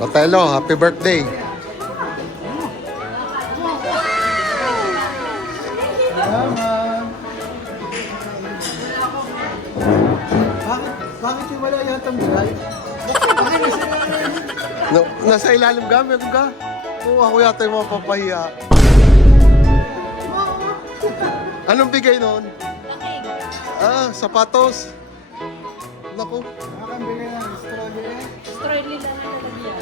Otelo, happy birthday. Salamat. Bakit yung wala yatang drive? Bakit nasa No, nasa ilalim ka, meron ka? Oo, ako yata yung mapapahiya. Anong bigay noon? Sapatos. Naku. nakakambigay ng strawberry? Strawberry lang na lalagyan.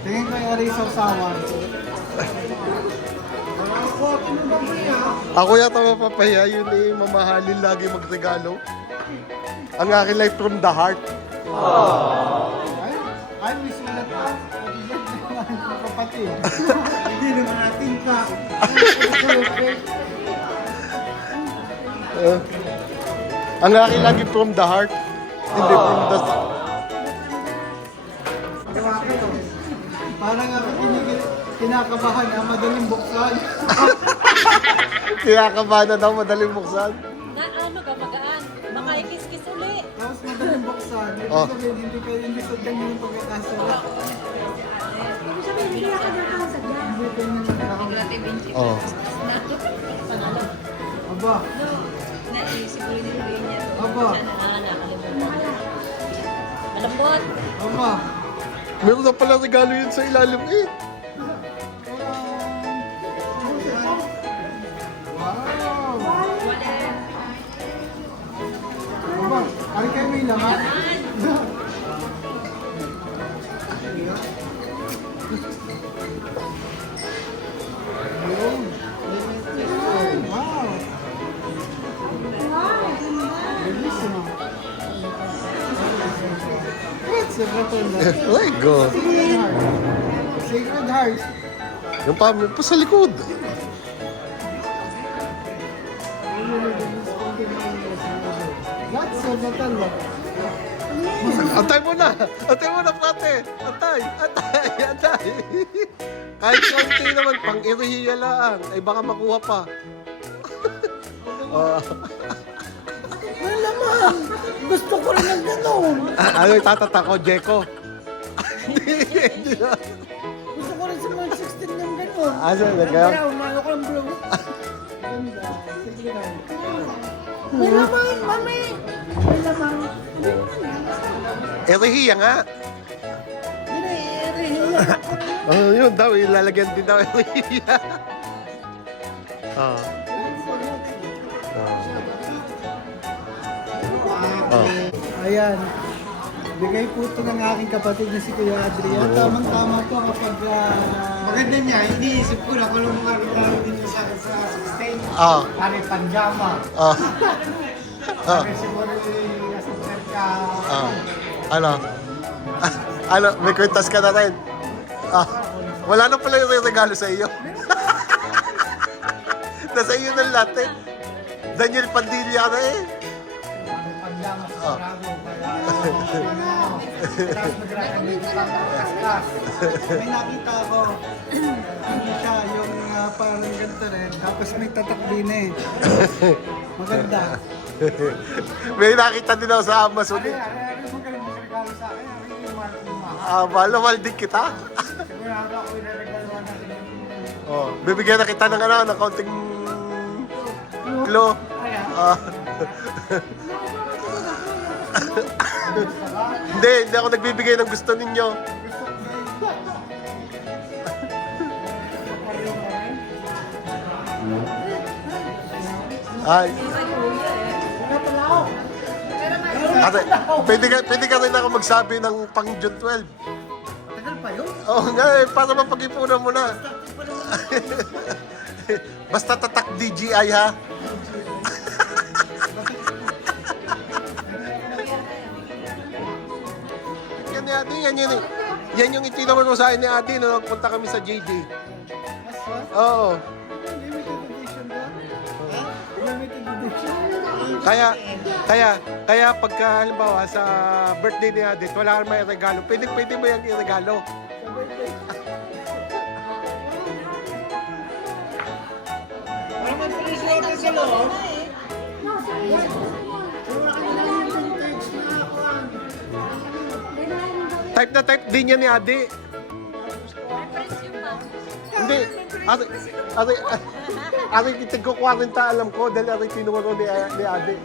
Tingin ko yung ari sa usawan. Ako yata mapapahiya, yun eh, mamahalin lagi magregalo. Ang akin life from the heart. Ay, may sulat pa. Kapatid. Hindi naman natin ka. Ang akin lagi from the heart. Hindi from the... Parang ako kinakabahan na madaling buksan. Kinakabahan na daw, madaling buksan. Na ano ka, magaan. Makaikis-kis uli. Tapos madaling buksan. Ibig Oh. sabihin, hindi sa ganyan yung pagkakasala. Hindi ganyan yung pagkakasala. Oh. Aba, Naisip ko yung nilagay niya. aba, Nakalimutan. Malambot. aba. Meron na pala regalo yun sa ilalim eh. Wow! Aba, ari kayo may laman? Ayun. Wow! Bellissimo. What's the button there? My God. Sacred Heart. Yung pa sa likod. What's the button there? Antay mo na! Antay mo na, pate! Antay! Antay! Antay! Kahit konti naman, pang irihiya lang. Ay baka makuha pa. Oh. Wala naman! Gusto ko rin ng gano'n! Ano yung tatata ko, Jeko? Hindi na. Gusto ko rin sa mga 16 ng gano'n! Asa, nagkaya? Brown, ano ko ang blue? Ganda. Sige lang. May laman, mami! May laman. Irihiya nga. Oh, yun daw, ilalagyan din daw irihiya. Ah. Oh. Ayan. Bigay po ito ng aking kapatid na si Kuya Adrian. Tamang-tama po kapag... Maganda niya, iniisip ko na kung anong mga regalo din niya sa stage. Ah. Pare panjama. Ah. Ah. Pare siguro yung assistant ka. Ah. Ano? Ano? May kwentas ka na rin? Ah. Wala na pala yung regalo sa iyo. Nasa iyo ng lahat eh. Daniel Pandilla na eh. Panjama sa sarado. Tapos magre-recommend pa kaskas. May nakita ko. Ano siya, yung parang ganito rin. Tapos may tatak din eh. Maganda. May nakita din ako sa Amazon eh. Ano mo galing magregalo sa akin? Ano yung mahal? Mahal din kita. Sigurado ako ireregalo natin. Oh, bibigyan na kita ng ano, ng kaunting clue. Ah. Hindi ako nagbibigay ng gusto ninyo. Ay. Ate, pwede ka rin ako magsabi ng pang June 12. Tagal pa yun? Oo nga eh, para mapag-ipunan mo na. Basta tatak DGI ha. Yan ni Ate, yan yung itinaman mo sa akin ni Ate nung nagpunta kami sa JD. Oo. Limited edition ba? Ha? Limited edition? Kaya pagka halimbawa sa birthday ni Ate, wala kang may regalo. Pwede mo yung i-regalo. Sa birthday. Parang may pulis natin sa loob. Wala ka na lang yung vintage na Type na type din niya ni Adi. May friends yun ba? Hindi. Ari, kitig ko 40 alam ko dahil ari tinuro ni Adi.